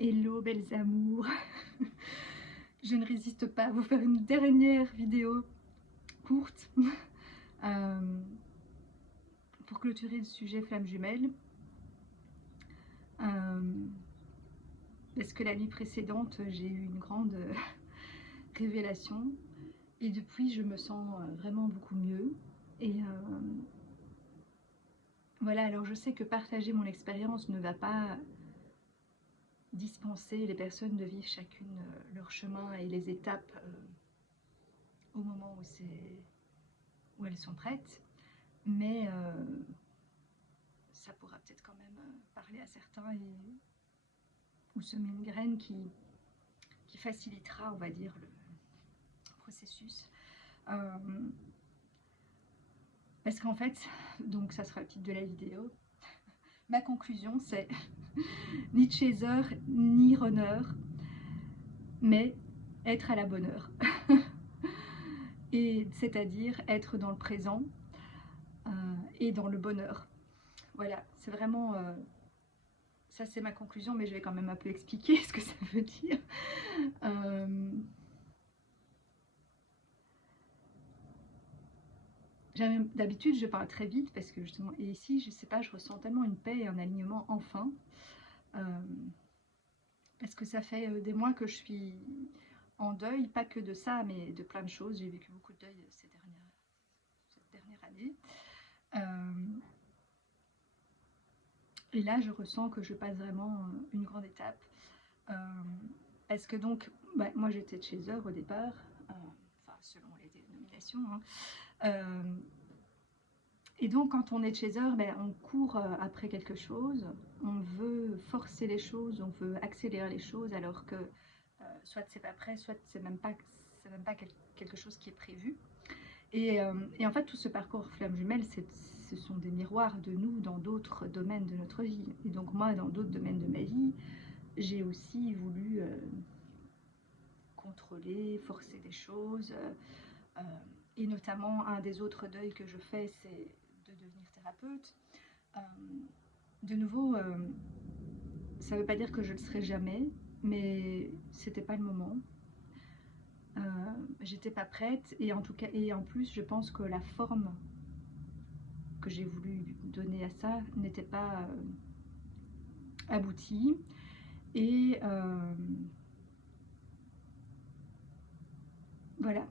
Hello belles amours. Je ne résiste pas à vous faire une dernière vidéo courte euh, pour clôturer le sujet flamme jumelle. Parce que la nuit précédente, j'ai eu une grande révélation et depuis je me sens vraiment beaucoup mieux. Et voilà, alors je sais que partager mon expérience ne va pas dispenser les personnes de vivre chacune leur chemin et les étapes au moment où elles sont prêtes. Mais ça pourra peut-être quand même parler à certains ou semer une graine qui facilitera, on va dire, le processus. Parce qu'en fait, donc ça sera le titre de la vidéo, ma conclusion c'est ni chaser ni runner, mais être à la bonne heure. Et c'est-à-dire être dans le présent et dans le bonheur. Voilà, c'est vraiment ça, c'est ma conclusion, mais je vais quand même un peu expliquer ce que ça veut dire. D'habitude, je parle très vite parce que justement, et ici, je sais pas, je ressens tellement une paix et un alignement enfin. Parce que ça fait des mois que je suis en deuil, pas que de ça, mais de plein de choses. J'ai vécu beaucoup de deuil cette dernière année. Et là, je ressens que je passe vraiment une grande étape. Parce que donc, bah, moi j'étais chaser au départ, enfin selon les dénominations. Et donc quand on est chaser, ben, on court après quelque chose, on veut forcer les choses, on veut accélérer les choses, alors que soit c'est pas prêt, soit c'est même pas quelque chose qui est prévu. Et en fait, tout ce parcours flamme jumelle, ce sont des miroirs de nous dans d'autres domaines de notre vie. Et donc moi, dans d'autres domaines de ma vie, j'ai aussi voulu contrôler, forcer des choses. Et notamment, un des autres deuils que je fais, c'est de devenir thérapeute. Euh, de nouveau, ça ne veut pas dire que je le serai jamais, mais c'était pas le moment. J'étais pas prête, et en tout cas, et en plus, je pense que la forme que j'ai voulu donner à ça n'était pas aboutie. Et voilà,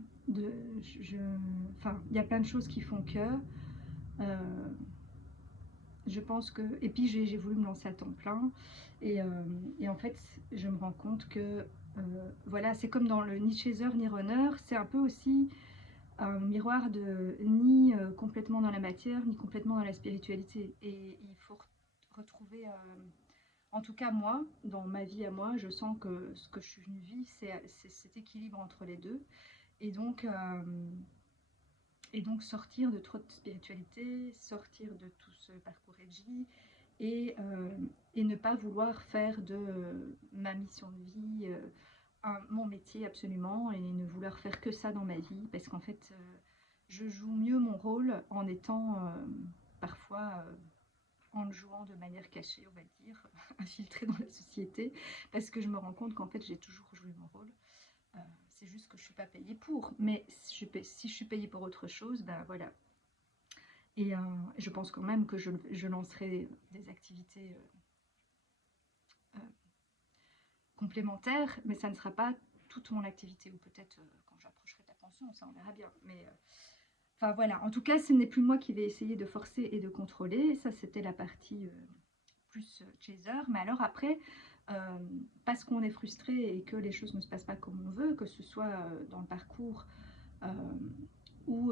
enfin, il y a plein de choses qui font que je pense que, et puis j'ai voulu me lancer à temps plein, et en fait je me rends compte que voilà, c'est comme dans le ni chaser ni runner, c'est un peu aussi un miroir de ni complètement dans la matière ni complètement dans la spiritualité, et il faut retrouver en tout cas moi, dans ma vie à moi, je sens que ce que je suis venue vivre, c'est cet équilibre entre les deux. Et donc sortir de trop de spiritualité, sortir de tout ce parcours Edgy, et ne pas vouloir faire de ma mission de vie mon métier absolument, et ne vouloir faire que ça dans ma vie, parce qu'en fait je joue mieux mon rôle en étant parfois en le jouant de manière cachée, on va dire, infiltrée dans la société, parce que je me rends compte qu'en fait j'ai toujours joué mon rôle. C'est juste que je ne suis pas payée pour. Mais si je suis payée pour autre chose, ben voilà. Et je pense quand même que je lancerai des activités complémentaires, mais ça ne sera pas toute mon activité. Ou peut-être quand j'approcherai de la pension, ça on verra bien. Mais enfin voilà, en tout cas, ce n'est plus moi qui vais essayer de forcer et de contrôler. Ça, c'était la partie plus chaser. Mais alors après, parce qu'on est frustré et que les choses ne se passent pas comme on veut, que ce soit dans le parcours euh, ou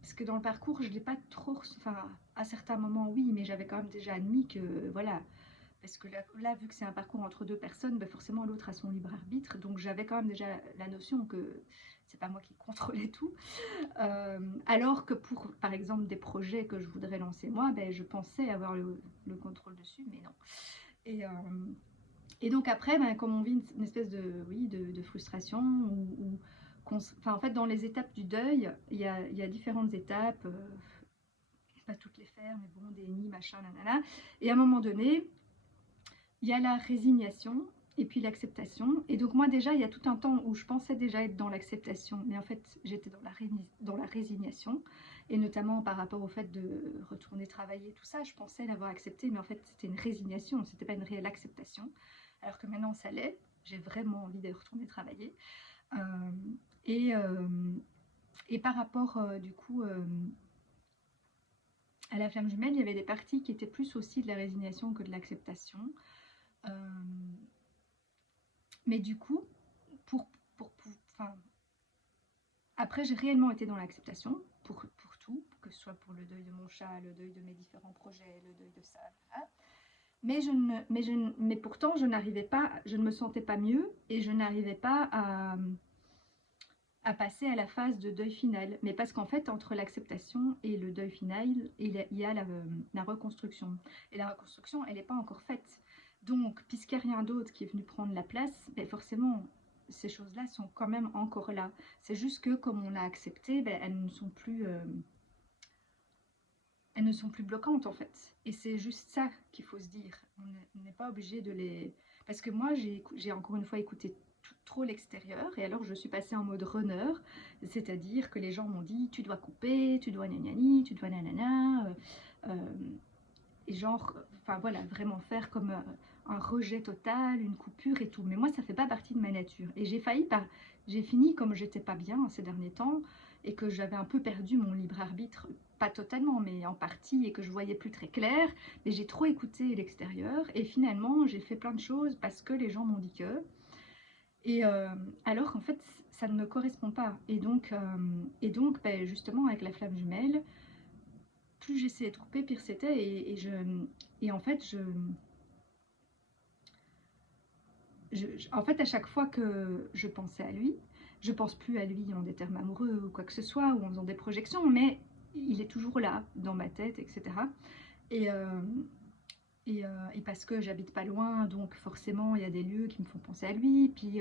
parce que dans le parcours, je ne l'ai pas trop, enfin à certains moments oui, mais j'avais quand même déjà admis que voilà, parce que là vu que c'est un parcours entre deux personnes, ben forcément l'autre a son libre arbitre, donc j'avais quand même déjà la notion que c'est pas moi qui contrôlais tout. Alors que pour par exemple des projets que je voudrais lancer moi, ben, je pensais avoir le contrôle dessus, mais non. Et, euh, et donc après, ben, comme on vit une espèce de, oui, de frustration, enfin, en fait, dans les étapes du deuil, il y a différentes étapes, pas toutes les faire, mais bon, déni, machin, nanana. Et à un moment donné, il y a la résignation et puis l'acceptation. Et donc moi déjà, il y a tout un temps où je pensais déjà être dans l'acceptation, mais en fait j'étais dans la résignation. Et notamment par rapport au fait de retourner travailler, tout ça, je pensais l'avoir accepté, mais en fait c'était une résignation, c'était pas une réelle acceptation. Alors que maintenant ça l'est, j'ai vraiment envie de retourner travailler. Euh, et, euh, et par rapport du coup à la flamme jumelle, il y avait des parties qui étaient plus aussi de la résignation que de l'acceptation. Euh, mais du coup, enfin, après, j'ai réellement été dans l'acceptation pour tout, que ce soit pour le deuil de mon chat, le deuil de mes différents projets, le deuil de ça. Voilà. Mais pourtant, je n'arrivais pas, je ne me sentais pas mieux et je n'arrivais pas à passer à la phase de deuil final. Mais parce qu'en fait, entre l'acceptation et le deuil final, il y a la reconstruction. Et la reconstruction, elle n'est pas encore faite. Donc, puisqu'il n'y a rien d'autre qui est venu prendre la place, ben forcément, ces choses-là sont quand même encore là. C'est juste que, comme on a accepté, ben, elles ne sont plus bloquantes en fait. Et c'est juste ça qu'il faut se dire. On n'est pas obligé de les... Parce que moi, j'ai encore une fois écouté trop l'extérieur et alors je suis passée en mode runner, c'est-à-dire que les gens m'ont dit tu dois couper, tu dois nanani, tu dois nanana, et genre, enfin voilà, vraiment faire comme un rejet total, une coupure et tout. Mais moi, ça fait pas partie de ma nature. Et j'ai fini comme j'étais pas bien ces derniers temps et que j'avais un peu perdu mon libre arbitre, pas totalement, mais en partie, et que je voyais plus très clair. Mais j'ai trop écouté l'extérieur et finalement, j'ai fait plein de choses parce que les gens m'ont dit que. Et alors qu'en fait, ça ne me correspond pas. Et donc ben, justement, avec la flamme jumelle, plus j'essayais de couper, pire c'était. Et en fait, en fait, à chaque fois que je pensais à lui, je pense plus à lui en des termes amoureux ou quoi que ce soit, ou en faisant des projections, mais il est toujours là, dans ma tête, etc. Et, euh, et parce que j'habite pas loin, donc forcément, il y a des lieux qui me font penser à lui. Puis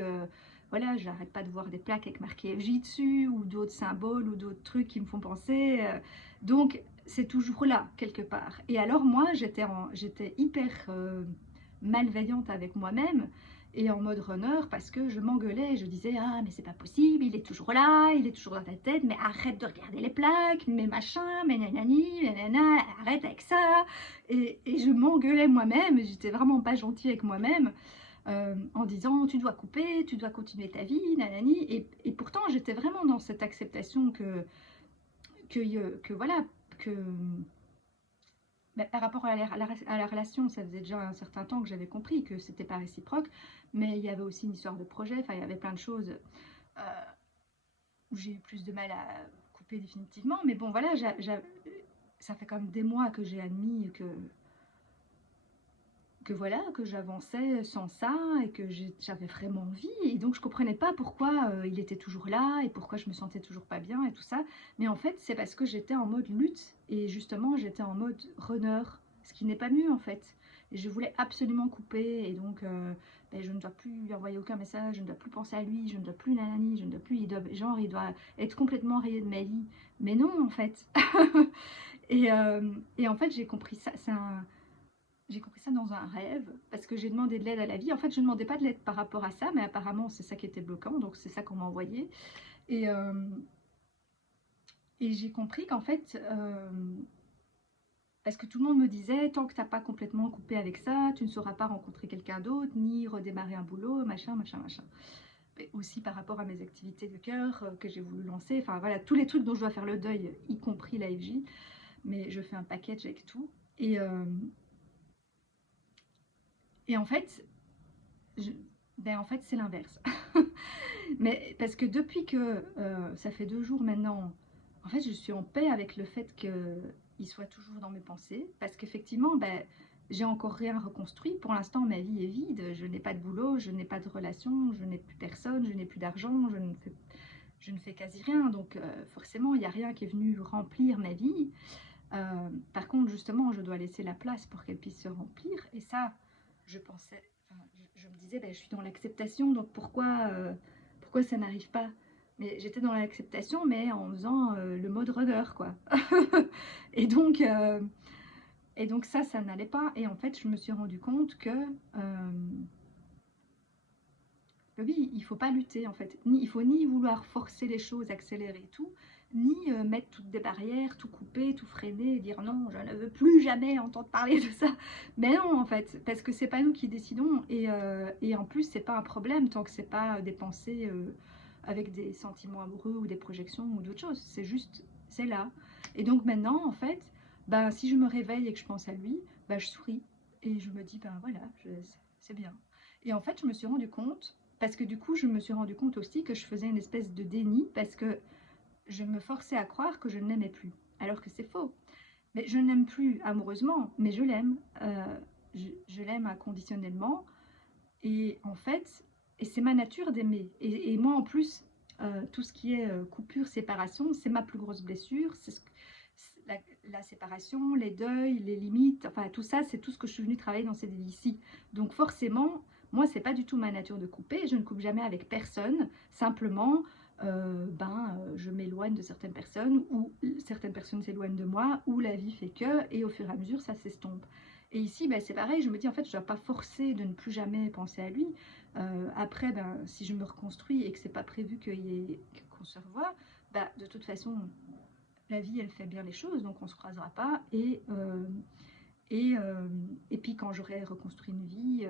voilà, j'arrête pas de voir des plaques avec marqué FJ dessus, ou d'autres symboles, ou d'autres trucs qui me font penser. Donc, c'est toujours là, quelque part. Et alors, moi, j'étais hyper malveillante avec moi-même et en mode runner parce que je m'engueulais, je disais ah mais c'est pas possible, il est toujours là, il est toujours dans ta tête, mais arrête de regarder les plaques, mais machin, mais nanani, nanana, arrête avec ça. Et je m'engueulais moi-même, j'étais vraiment pas gentille avec moi-même en disant tu dois couper, tu dois continuer ta vie, nanani. Et pourtant j'étais vraiment dans cette acceptation que voilà, que bah, par rapport à la relation, ça faisait déjà un certain temps que j'avais compris que c'était pas réciproque, mais il y avait aussi une histoire de projet, enfin il y avait plein de choses euh, où j'ai eu plus de mal à couper définitivement. Mais bon voilà, ça fait quand même des mois que j'ai admis que voilà, que j'avançais sans ça et que j'avais vraiment envie. Et donc je comprenais pas pourquoi il était toujours là et pourquoi je me sentais toujours pas bien et tout ça. Mais en fait, c'est parce que j'étais en mode lutte et justement j'étais en mode runner, ce qui n'est pas mieux en fait. Et je voulais absolument couper et donc ben, je ne dois plus lui envoyer aucun message, je ne dois plus penser à lui, je ne dois plus nanani, je ne dois plus, il doit être complètement rayé de ma vie. Mais non en fait. Et en fait j'ai compris ça, j'ai compris ça dans un rêve, parce que j'ai demandé de l'aide à la vie. En fait, je ne demandais pas de l'aide par rapport à ça, mais apparemment, c'est ça qui était bloquant, donc c'est ça qu'on m'a envoyé. Et, euh, et j'ai compris qu'en fait, parce que tout le monde me disait, tant que tu n'as pas complètement coupé avec ça, tu ne sauras pas rencontrer quelqu'un d'autre, ni redémarrer un boulot, machin, machin, machin. Et aussi par rapport à mes activités de cœur que j'ai voulu lancer, enfin voilà, tous les trucs dont je dois faire le deuil, y compris l'AFJ, mais je fais un package avec tout. Et en fait, je, ben en fait, c'est l'inverse. Mais parce que depuis que ça fait 2 jours maintenant, en fait, je suis en paix avec le fait qu'il soit toujours dans mes pensées. Parce qu'effectivement, ben, j'ai encore rien reconstruit. Pour l'instant, ma vie est vide. Je n'ai pas de boulot, je n'ai pas de relation, je n'ai plus personne, je n'ai plus d'argent, je ne fais quasi rien. Donc forcément, il n'y a rien qui est venu remplir ma vie. Par contre, justement, je dois laisser la place pour qu'elle puisse se remplir. Et ça, je pensais, enfin, je me disais, ben, je suis dans l'acceptation, donc pourquoi ça n'arrive pas? Mais j'étais dans l'acceptation, mais en faisant le mode runner, quoi. Et donc, Et donc ça n'allait pas. Et en fait, je me suis rendu compte que oui, il ne faut pas lutter en fait. Il faut ni vouloir forcer les choses, accélérer et tout, ni mettre toutes des barrières, tout couper, tout freiner et dire non, je ne veux plus jamais entendre parler de ça. Mais non en fait, parce que c'est pas nous qui décidons et en plus c'est pas un problème tant que c'est pas des pensées avec des sentiments amoureux ou des projections ou d'autres choses. C'est juste, c'est là. Et donc maintenant en fait, ben, si je me réveille et que je pense à lui, ben, je souris et je me dis ben voilà, c'est bien. Et en fait, je me suis rendu compte parce que du coup, je me suis rendu compte aussi que je faisais une espèce de déni parce que je me forçais à croire que je ne l'aimais plus. Alors que c'est faux. Mais je ne l'aime plus amoureusement, mais je l'aime. Je l'aime inconditionnellement. Et en fait, et c'est ma nature d'aimer. Et moi, en plus, tout ce qui est coupure, séparation, c'est ma plus grosse blessure. C'est la séparation, les deuils, les limites, enfin tout ça, c'est tout ce que je suis venue travailler dans ces ici. Donc forcément, moi, c'est pas du tout ma nature de couper. Je ne coupe jamais avec personne. Simplement, je m'éloigne de certaines personnes ou certaines personnes s'éloignent de moi ou la vie fait que et au fur et à mesure, ça s'estompe. Et ici, ben, c'est pareil, je me dis en fait, je ne dois pas forcer de ne plus jamais penser à lui. Après, ben, si je me reconstruis et que c'est pas prévu qu'on se revoie, ben, de toute façon, la vie, elle fait bien les choses, donc on ne se croisera pas. Et, euh, et puis quand j'aurai reconstruit une vie,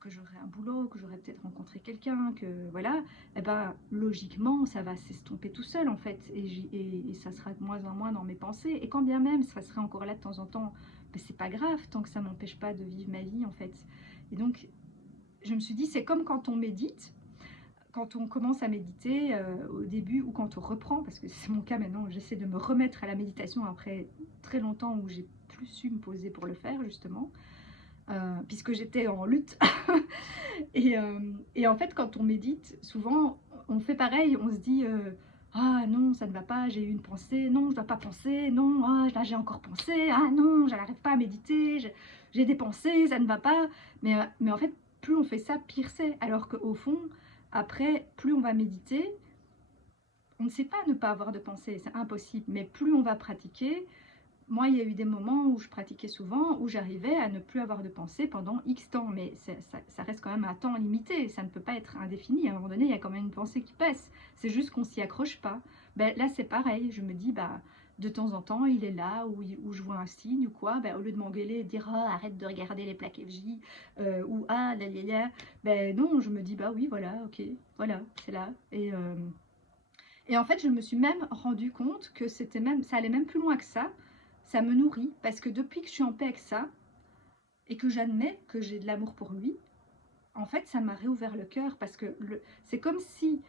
que j'aurai un boulot, que j'aurai peut-être rencontré quelqu'un, que voilà, eh ben, logiquement, ça va s'estomper tout seul en fait. Et ça sera de moins en moins dans mes pensées. Et quand bien même, ça serait encore là de temps en temps, ben, c'est pas grave tant que ça m'empêche pas de vivre ma vie en fait. Et donc, je me suis dit, c'est comme quand on médite. Quand on commence à méditer au début ou quand on reprend, parce que c'est mon cas maintenant, j'essaie de me remettre à la méditation après très longtemps où j'ai plus su me poser pour le faire justement, puisque j'étais en lutte. et, et, en fait, quand on médite, souvent on fait pareil, on se dit ah non, ça ne va pas, j'ai eu une pensée, non, je ne dois pas penser, non, ah, là j'ai encore pensé, ah non, je n'arrive pas à méditer, j'ai des pensées, ça ne va pas. Mais en fait, plus on fait ça, pire c'est. Alors qu'au fond, après, plus on va méditer, on ne sait pas ne pas avoir de pensée, c'est impossible, mais plus on va pratiquer, moi, il y a eu des moments où je pratiquais souvent, où j'arrivais à ne plus avoir de pensée pendant X temps, mais ça reste quand même un temps limité, ça ne peut pas être indéfini. À un moment donné, il y a quand même une pensée qui passe. C'est juste qu'on s'y accroche pas. Ben, là, c'est pareil. Je me dis, bah, de temps en temps, il est là, ou je vois un signe ou quoi. Ben, au lieu de m'engueuler et de dire, oh, arrête de regarder les plaques FJ, ou ah, là, là, là, ben non, je me dis, bah oui, voilà, ok, voilà, c'est là. Et en fait, je me suis même rendu compte que ça allait même plus loin que ça. Ça me nourrit parce que depuis que je suis en paix avec ça et que j'admets que j'ai de l'amour pour lui, en fait, ça m'a réouvert le cœur parce que c'est comme si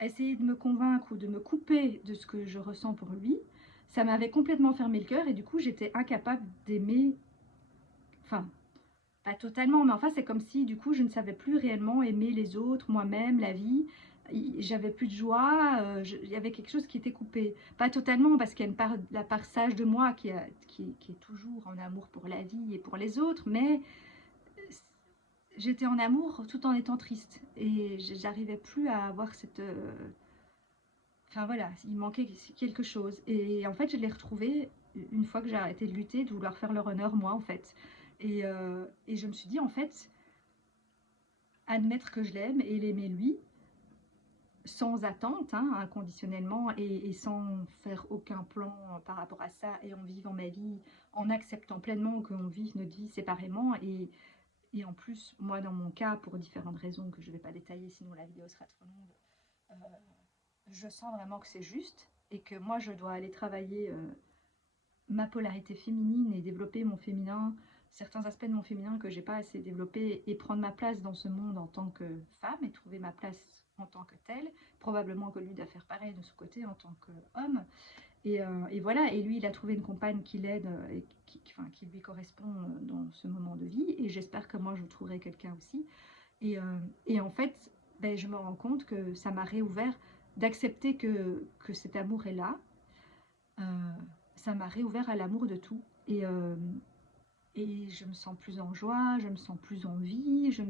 essayer de me convaincre ou de me couper de ce que je ressens pour lui, ça m'avait complètement fermé le cœur et du coup, j'étais incapable d'aimer, enfin, pas totalement, mais enfin, c'est comme si du coup, je ne savais plus réellement aimer les autres, moi-même, la vie. J'avais plus de joie, il y avait quelque chose qui était coupé. Pas totalement, parce qu'il y a la part sage de moi qui est toujours en amour pour la vie et pour les autres, mais j'étais en amour tout en étant triste. Et j'arrivais plus à avoir cette. Enfin voilà, il manquait quelque chose. Et en fait, je l'ai retrouvé une fois que j'ai arrêté de lutter, de vouloir faire le runner, moi, en fait. Et je me suis dit, en fait, admettre que je l'aime et l'aimer lui, sans attente, hein, inconditionnellement, et sans faire aucun plan par rapport à ça, et en vivant ma vie, en acceptant pleinement qu'on vive notre vie séparément. Et en plus, moi, dans mon cas, pour différentes raisons que je ne vais pas détailler, sinon la vidéo sera trop longue, je sens vraiment que c'est juste, et que moi, je dois aller travailler ma polarité féminine et développer mon féminin, certains aspects de mon féminin que j'ai pas assez développé et prendre ma place dans ce monde en tant que femme et trouver ma place en tant que telle. Probablement que lui doit faire pareil de ce côté en tant qu'homme. Et voilà, et lui il a trouvé une compagne qui l'aide et qui lui correspond dans ce moment de vie. Et j'espère que moi je trouverai quelqu'un aussi. Et en fait, ben, je me rends compte que ça m'a réouvert d'accepter que cet amour est là. Euh, Ça m'a réouvert à l'amour de tout. Et je me sens plus en joie, je me sens plus en vie, je,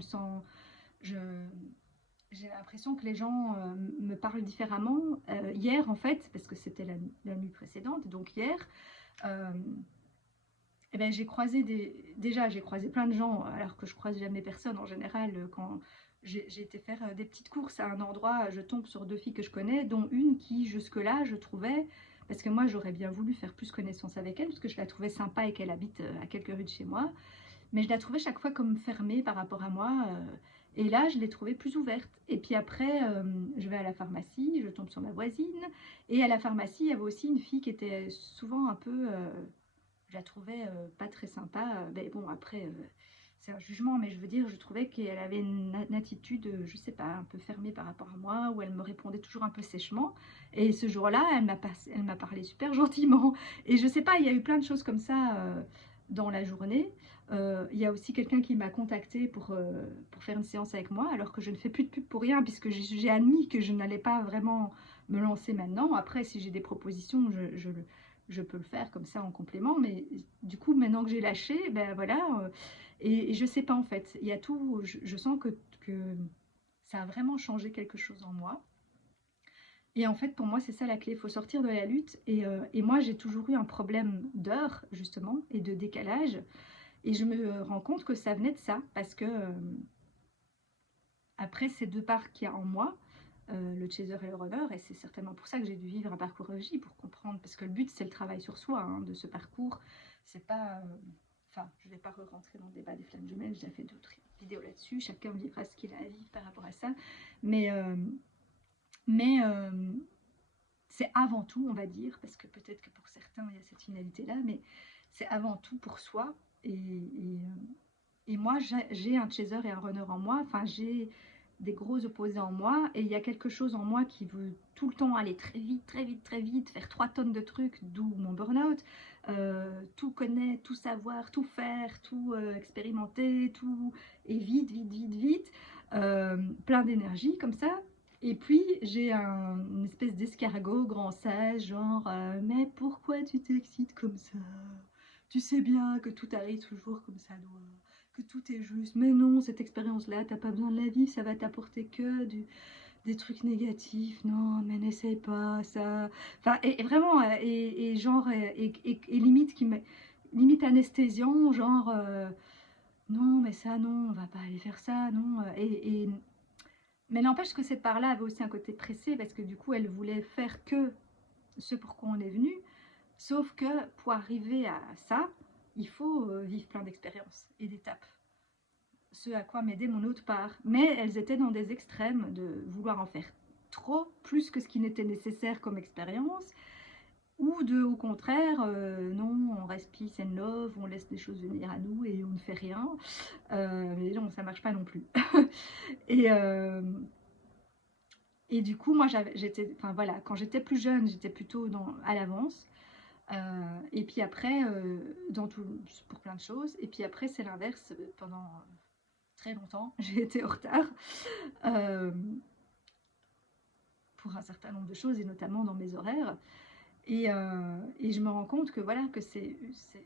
j'ai l'impression que les gens me parlent différemment. Hier, en fait, parce que c'était la nuit précédente, donc hier, euh, Eh ben, j'ai croisé déjà, j'ai croisé plein de gens, alors que je croise jamais personne en général. Quand j'ai été faire des petites courses à un endroit, je tombe sur 2 filles que je connais, dont une qui, jusque-là, je trouvais, parce que moi, j'aurais bien voulu faire plus connaissance avec elle, parce que je la trouvais sympa et qu'elle habite à quelques rues de chez moi, mais je la trouvais chaque fois comme fermée par rapport à moi. Et là, je l'ai trouvée plus ouverte. Et puis après, je vais à la pharmacie, je tombe sur ma voisine. Et à la pharmacie, il y avait aussi une fille qui était souvent un peu... je la trouvais pas très sympa. Mais bon, après, c'est un jugement, mais je veux dire, je trouvais qu'elle avait une attitude, je sais pas, un peu fermée par rapport à moi, où elle me répondait toujours un peu sèchement. Et ce jour-là, elle m'a parlé super gentiment. Et je sais pas, il y a eu plein de choses comme ça dans la journée. Il y a aussi quelqu'un qui m'a contacté pour faire une séance avec moi, alors que je ne fais plus de pub pour rien, puisque j'ai admis que je n'allais pas vraiment me lancer maintenant. Après, si j'ai des propositions, je peux le faire comme ça en complément, mais du coup, maintenant que j'ai lâché, ben voilà, et je sais pas en fait, il y a tout, je sens que ça a vraiment changé quelque chose en moi. Et en fait, pour moi, c'est ça la clé, il faut sortir de la lutte. Et moi, j'ai toujours eu un problème d'heure, justement, et de décalage. Et je me rends compte que ça venait de ça, parce que après ces 2 parts qu'il y a en moi, le chaser et le runner, et c'est certainement pour ça que j'ai dû vivre un parcours EJ, pour comprendre, parce que le but c'est le travail sur soi hein, de ce parcours, c'est pas... Enfin, je ne vais pas rentrer dans le débat des flammes jumelles, j'ai fait d'autres vidéos là-dessus, chacun vivra ce qu'il a à vivre par rapport à ça, mais, euh, mais c'est avant tout, on va dire, parce que peut-être que pour certains il y a cette finalité-là, mais c'est avant tout pour soi, et moi, j'ai un chaser et un runner en moi. Enfin, j'ai des gros opposés en moi. Et il y a quelque chose en moi qui veut tout le temps aller très vite, très vite, très vite, faire 3 tonnes de trucs, d'où mon burn-out. Tout connaître, tout savoir, tout faire, tout expérimenter, tout et vite, vite, vite, vite. Plein d'énergie comme ça. Et puis, j'ai une espèce d'escargot grand sage, genre mais pourquoi tu t'excites comme ça? Tu sais bien que tout arrive toujours comme ça doit, que tout est juste. Mais non, cette expérience-là, t'as pas besoin de la vivre, ça va t'apporter que des trucs négatifs. Non, mais n'essaye pas ça. Enfin, et vraiment, et genre, et limite, limite anesthésiant, genre, non, mais ça, non, on va pas aller faire ça, non. Mais n'empêche que cette part-là avait aussi un côté pressé, parce que du coup, elle voulait faire que ce pourquoi on est venu. Sauf que pour arriver à ça, il faut vivre plein d'expériences et d'étapes. Ce à quoi m'aidait mon autre part. Mais elles étaient dans des extrêmes de vouloir en faire trop, plus que ce qui n'était nécessaire comme expérience, ou de, au contraire, non, on reste peace and love, on laisse les choses venir à nous et on ne fait rien. Mais non, ça marche pas non plus. et, euh, et du coup, moi, j'étais, enfin voilà, quand j'étais plus jeune, j'étais plutôt à l'avance. Et puis après, pour plein de choses. Et puis après, c'est l'inverse. Pendant très longtemps, j'ai été en retard euh, pour un certain nombre de choses, et notamment dans mes horaires. Et je me rends compte que voilà, que c'est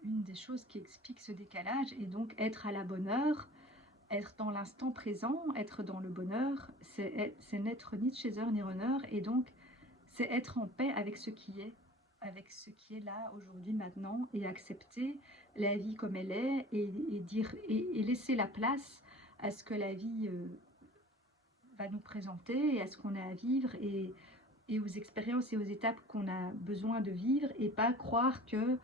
une des choses qui explique ce décalage. Et donc, être à la bonne heure, être dans l'instant présent, être dans le bonheur, c'est n'être ni chaser ni runner. Et donc, c'est être en paix avec ce qui est là aujourd'hui, maintenant, et accepter la vie comme elle est, et dire, et laisser la place à ce que la vie va nous présenter, et à ce qu'on a à vivre, et aux expériences et aux étapes qu'on a besoin de vivre, et pas croire que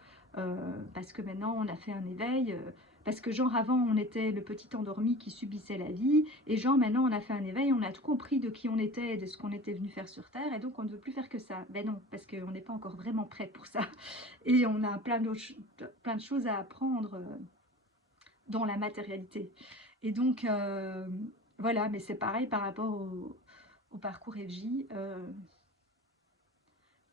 parce que maintenant on a fait un éveil, parce que genre avant on était le petit endormi qui subissait la vie, et genre maintenant on a fait un éveil, on a tout compris de qui on était et de ce qu'on était venu faire sur Terre, et donc on ne veut plus faire que ça. Ben non, parce qu'on n'est pas encore vraiment prêt pour ça, et on a plein de choses à apprendre dans la matérialité. Et donc voilà, mais c'est pareil par rapport au parcours FJ.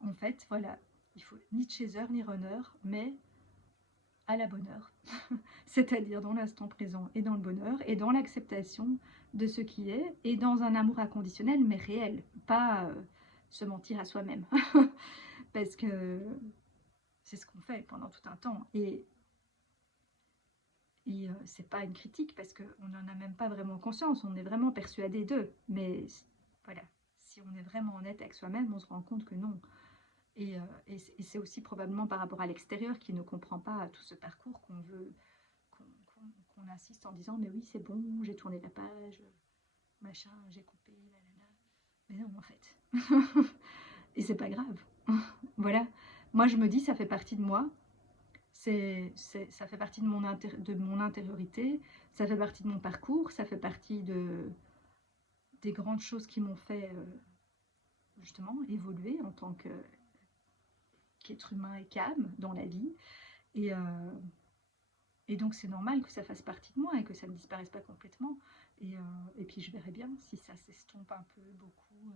En fait, voilà, il faut ni chaser ni runner, mais à la bonne heure. C'est-à-dire dans l'instant présent et dans le bonheur et dans l'acceptation de ce qui est et dans un amour inconditionnel mais réel, pas se mentir à soi-même. Parce que c'est ce qu'on fait pendant tout un temps. Et c'est pas une critique parce qu'on n'en a même pas vraiment conscience, on est vraiment persuadé d'eux. Mais voilà, si on est vraiment honnête avec soi-même, on se rend compte que non. Et c'est aussi probablement par rapport à l'extérieur qui ne comprend pas tout ce parcours qu'on veut, qu'on insiste en disant mais oui c'est bon, j'ai tourné la page, machin, j'ai coupé, nanana. Mais non en fait. Et c'est pas grave. Voilà. Moi je me dis ça fait partie de moi, ça fait partie de mon intériorité, ça fait partie de mon parcours, ça fait partie des grandes choses qui m'ont fait justement évoluer en tant qu'être humain et qu'âme dans la vie. Et, et donc c'est normal que ça fasse partie de moi et que ça ne disparaisse pas complètement. Et puis je verrai bien si ça s'estompe un peu, beaucoup,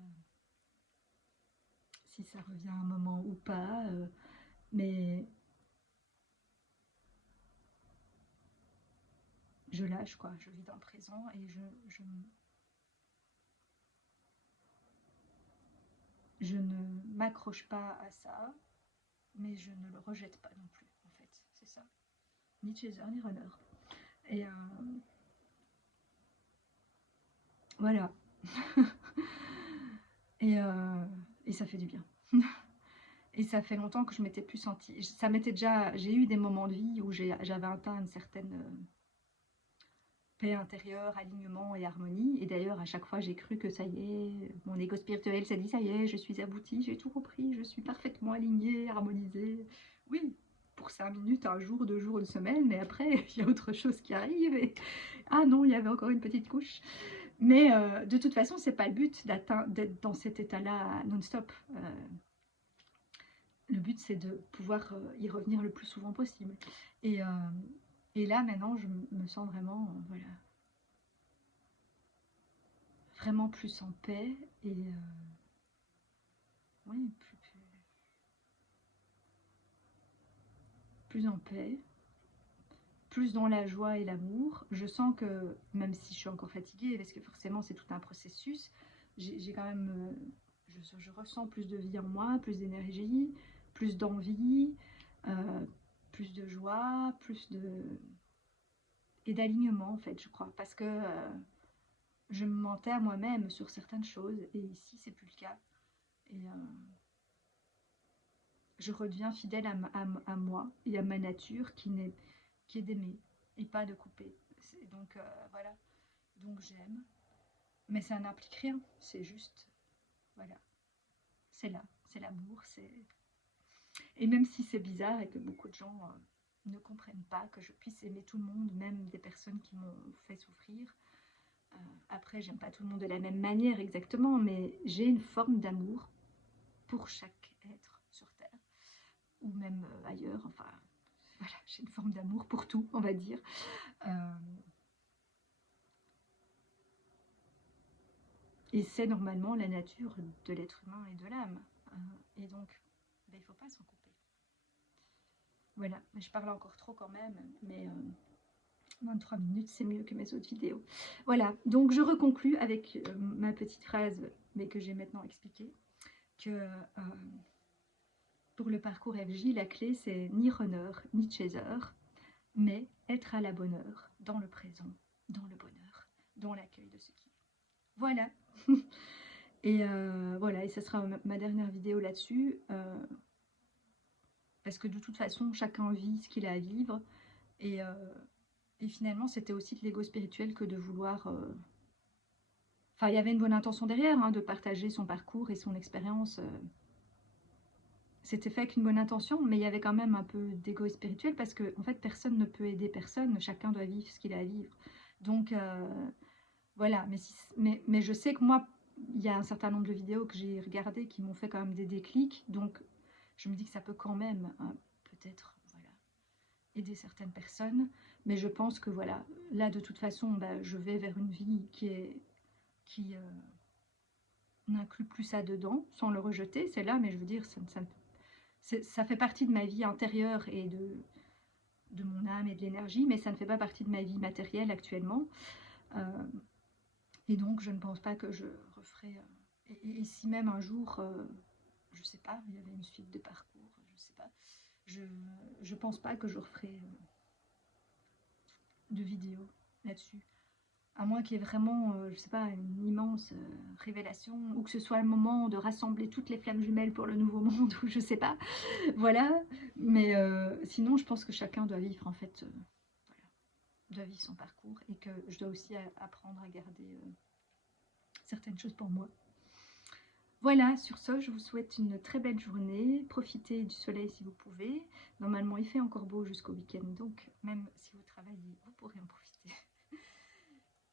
si ça revient un moment ou pas. Mais je lâche quoi, je vis dans le présent et je ne m'accroche pas à ça, mais je ne le rejette pas non plus en fait, c'est ça. Ni chaser ni runner. Et voilà. et, euh, et ça fait du bien. Et ça fait longtemps que je m'étais plus sentie. Ça m'était déjà. J'ai eu des moments de vie où j'avais atteint une certaine paix intérieure, alignement et harmonie. Et d'ailleurs, à chaque fois, j'ai cru que ça y est, mon ego spirituel s'est dit ça y est, je suis aboutie, j'ai tout compris, je suis parfaitement alignée, harmonisée. Oui, pour 5 minutes, un jour, 2 jours, une semaine, mais après, il y a autre chose qui arrive. Et ah non, il y avait encore une petite couche. Mais de toute façon, c'est pas le but d'être dans cet état-là non-stop. Le but, c'est de pouvoir y revenir le plus souvent possible. Et, euh, et là, maintenant, je me sens vraiment, voilà, vraiment plus en paix et oui, plus en paix, plus dans la joie et l'amour. Je sens que, même si je suis encore fatiguée, parce que forcément c'est tout un processus, j'ai quand même, je ressens plus de vie en moi, plus d'énergie, plus d'envie, euh, plus de joie, plus de et d'alignement en fait, je crois, parce que je me mentais à moi-même sur certaines choses et ici c'est plus le cas. Et je redeviens fidèle à moi et à ma nature qui est d'aimer et pas de couper. Donc voilà, donc j'aime, mais ça n'implique rien, c'est juste, voilà, c'est là, c'est l'amour, c'est... Et même si c'est bizarre et que beaucoup de gens ne comprennent pas que je puisse aimer tout le monde, même des personnes qui m'ont fait souffrir, après j'aime pas tout le monde de la même manière exactement, mais j'ai une forme d'amour pour chaque être sur Terre, ou même ailleurs, enfin voilà, j'ai une forme d'amour pour tout, on va dire. Euh, et c'est normalement la nature de l'être humain et de l'âme. Et donc, ben, il ne faut pas s'en couper. Voilà, mais je parle encore trop quand même, mais 23 minutes, c'est mieux que mes autres vidéos. Voilà, donc je reconclue avec ma petite phrase, mais que j'ai maintenant expliquée, que pour le parcours FJ, la clé, c'est ni runner, ni chaser, mais être à la bonne heure, dans le présent, dans le bonheur, dans l'accueil de ce qui est. Voilà. Et voilà, et ça sera ma dernière vidéo là-dessus, parce que de toute façon, chacun vit ce qu'il a à vivre, et, euh, et finalement, c'était aussi de l'ego spirituel que de vouloir... Enfin, il y avait une bonne intention derrière, hein, de partager son parcours et son expérience. C'était fait avec une bonne intention, mais il y avait quand même un peu d'égo spirituel, parce que, en fait, personne ne peut aider personne, chacun doit vivre ce qu'il a à vivre. Donc, voilà, mais je sais que moi, il y a un certain nombre de vidéos que j'ai regardées qui m'ont fait quand même des déclics, donc je me dis que ça peut quand même peut-être voilà, aider certaines personnes, mais je pense que voilà, là de toute façon, bah, je vais vers une vie qui n'inclut plus ça dedans, sans le rejeter, c'est là, mais je veux dire, ça fait partie de ma vie intérieure et de mon âme et de l'énergie, mais ça ne fait pas partie de ma vie matérielle actuellement. Euh, Et donc, je ne pense pas que je referai... et si même un jour, je ne sais pas, il y avait une suite de parcours, je ne sais pas, je ne pense pas que je referai de vidéos là-dessus. À moins qu'il y ait vraiment, je sais pas, une immense révélation, ou que ce soit le moment de rassembler toutes les flammes jumelles pour le nouveau monde, ou je sais pas. Voilà. Mais sinon, je pense que chacun doit vivre, en fait, voilà, doit vivre son parcours, et que je dois aussi apprendre à garder certaines choses pour moi. Voilà, sur ce, je vous souhaite une très belle journée. Profitez du soleil si vous pouvez. Normalement, il fait encore beau jusqu'au week-end, donc même si vous travaillez, vous pourrez en profiter.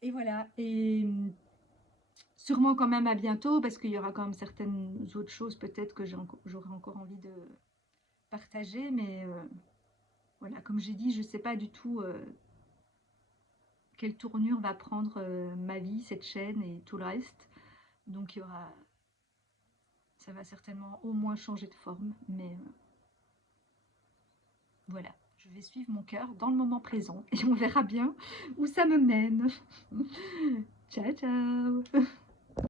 Et voilà, et sûrement quand même à bientôt, parce qu'il y aura quand même certaines autres choses peut-être que j'aurai encore envie de partager, mais voilà, comme j'ai dit, je ne sais pas du tout quelle tournure va prendre ma vie, cette chaîne et tout le reste. Donc il y aura, ça va certainement au moins changer de forme, mais voilà, je vais suivre mon cœur dans le moment présent et on verra bien où ça me mène. Ciao, ciao.